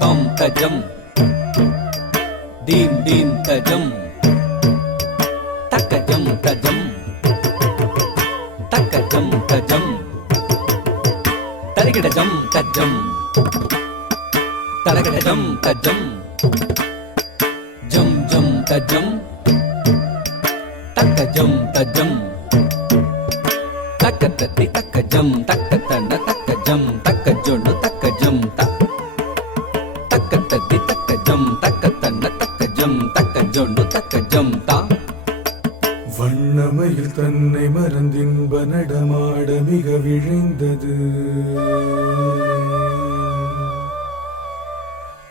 tom tajam din din tajam takajam tajam takajam tajam tarigidajam tajam tarigidajam tajam jam jam tajam takajam tajam takatati takajam takatana takajam takajonu takajam tak takatati takajam takatana takajam takajonu takajam ta வண்ணமயில் தன்னை மறந்தின்ப நடமாட மிக விழைந்தது.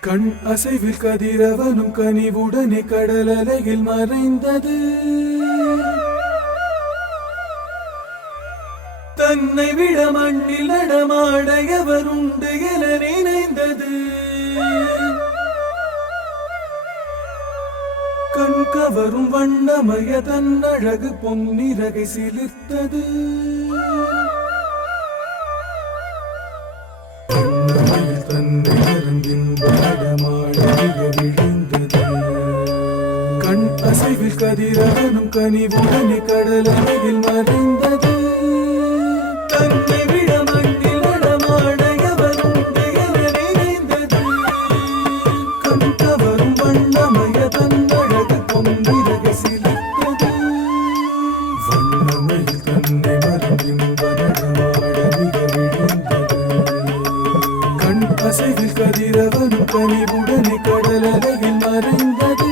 கண் அசைவில் கதிரவனும் கனிவுடனே கடல் அலையில் மறைந்தது. தன்னை விட மண்ணில் நடமாட எவருண்டு என நினைந்தது. கண் கவரும் வண்ணமய தன் அழகு பொன்னிறகை சிலிர்த்தது. வண்ணமயில் தன்னை மறந்தின்ப நடமாட மிக விழுந்தது. கண் அசைவில் கதிரவனும் கனிவுடனே கடல் அலையில் மறைந்தது. தன்னை விட மண்ணில் நடமாட எவருண்டு என நினைந்தது. கண் கவரும் வண்ணமய தன் அழகு பொன்னிறகை சிலிர்த்தது. வண்ணமயில் தன்னை மறந்தின்ப நடமாட மிக விழுந்தது. கண் அசைவில் கதிரவனும் கனிவுடனே கடல் அலையில் மறைந்தது.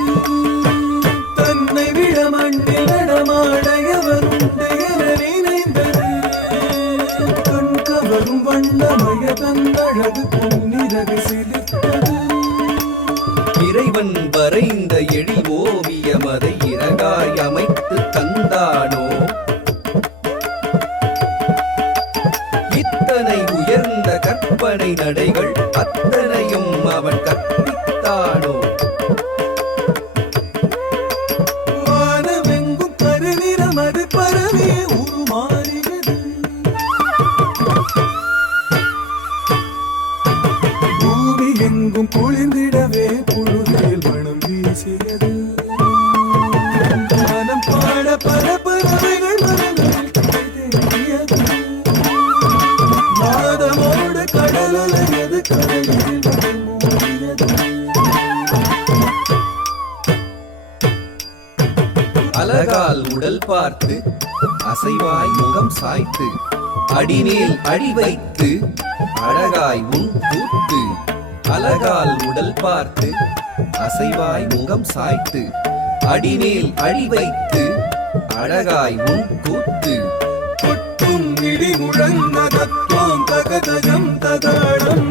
தன்னை விட மண்ணில் நடமாட எவருண்டு என நினைந்தது. கண் கவரும் வண்ணமய தன் அழகு பொன்னிறகை சிலிர்த்தது. இறைவன் வரைந்த எழில் ஓவியம் அதை இறகாய் அமைத்து தந்தானோ? இத்தனை உயர்ந்த கற்பனை நடைகள் அத்தனையும் அவன் கற்பித்தானோ? வானமெங்கும் கருநிறம் அது பரவே உருமாறியது. பூமி எங்கும் குளிர்ந்திடவே புழுதியில் மனம் வீசியது. மனம் பாட பல பறவைகள் மனங்களில் தேடியது. நாதமோடு கடல் அலையது கடலில் மனம் மூடியது. அலகால் உடல் பார்த்து அசைவாய் முகம் சாய்த்து அடிமேல் அடி வைத்து அழகாய் உன் கூத்து. அலகால் உடல் பார்த்து அசைவாய் முகம் சாய்த்து அடிமேல் அடி வைத்து அழகாய் உன் கூத்து. கொட்டும் இடி முழங்க தத்துவம் தகதஜம் ததாடம்.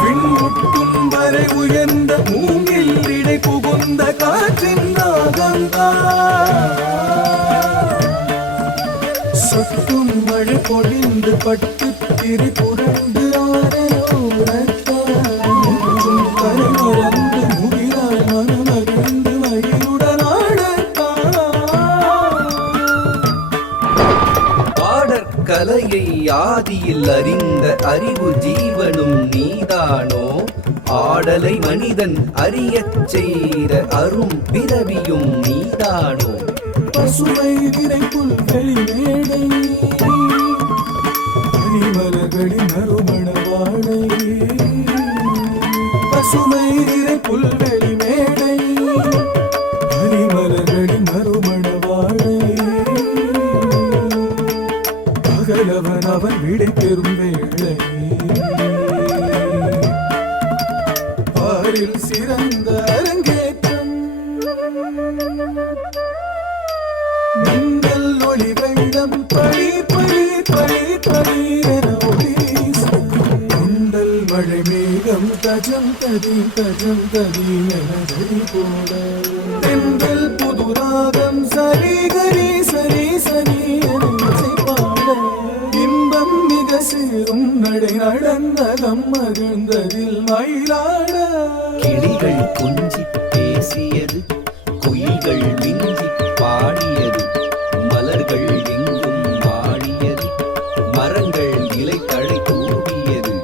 விண்முட்டும் வரை உயர்ந்த மூங்கில் இடை புகுந்த காற்றின் நாகம்தான். சொட்டும் மழை பொழிந்து பட்டு திரி புரண்டு கரைமறந்து முகிலால் மனமகிழ்ந்து மகிழுடனாடத்தான். பாடற்கலையை ஆதியில் அறிந்த அறிவு ஜீவனும் நீதானோ? ஆடலை மனிதன் அறியச் செய்த அரும் பிறவியும் நீதானோ? பசுமை விரை புல்வெளி மேடை பனிமலர்களின் நறுமண வாடை. பசுமை விரை புல்வெளி மேடை பனிமலர்களின் நறுமண வாடை. பகலவன் அவன் விடை பெறும் வேளை. பாரில் சிறந்த அரங்கேற்றம். மின்னல் ஒளி வெள்ளம் பழி பழி பழி பழி என ஒளி வீசும். குண்டல் மழை மேகம் தஜம் ததி தஜம் ததி என ஜடி போட. தென்றல் புதுராகம் சரி கரி சரி சரி என இசை பாட. இன்பம் மிக சேரும் நடை நடந்தகம் மகிழ்ந்ததில் மயிலாட. கிளிகள் கொஞ்சி பேசியது, குயில்கள் மிஞ்சி பாடியது, மலர்கள் எங்கும் ஆடியது, மரங்கள் இலை தழை தூவியது.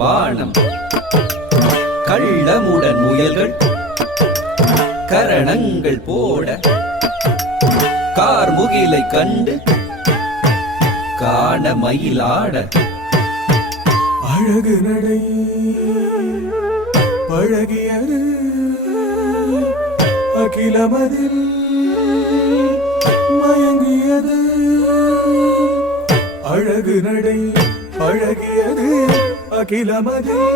பாணம் கள்ளமுடன் முயல்கள் கரணங்கள் போட கார்முகிலை கண்டு காண மயிலாட அழகு நடை பழகியது அகிலமதில் மயங்கியது அழகு நடை பழகியது அகிலமதில்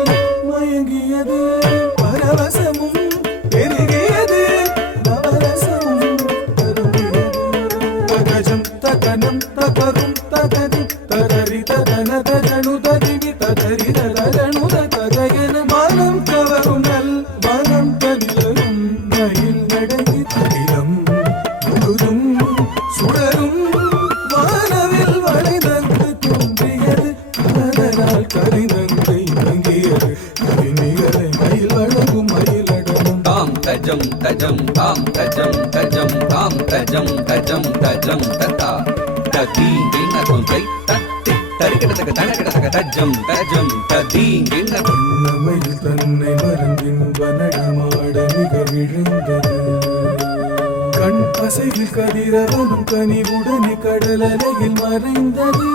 மயங்கியது பரவசமும் பெருகியது நவரசமும் தருகியது தகஜம் தகனம் தகரும் தகதி தரரி தகன தஜனு ததினி ததரி ததனு ததயன மனம் கவரும் நல் மனம் கலிலரும் மயில் நடை அகிலம் முழுதும் சுடரும் வானவில் வளைதந்து தோன்றியது அதனால் கரிநங்கை மங்கியது கரிநிகரை மயில் வழங்கும் மயிலடனும் தாம் தஜம் தஜம் தாம் தஜம் தஜம் தாம் தஜம் தஜம் தஜம் ததா ததீங்கின தொந்தை தத்தி தரிகிடத்தக்க தனகிடத்தக்க தஜம் தஜம் ததீங்கின மயில் தன்னை மறந்தின் வனடமாட மிக விழுந்தது கண் அசைவில் கதிரவனும் கனிவுடனே கடலலையில் மறைந்தது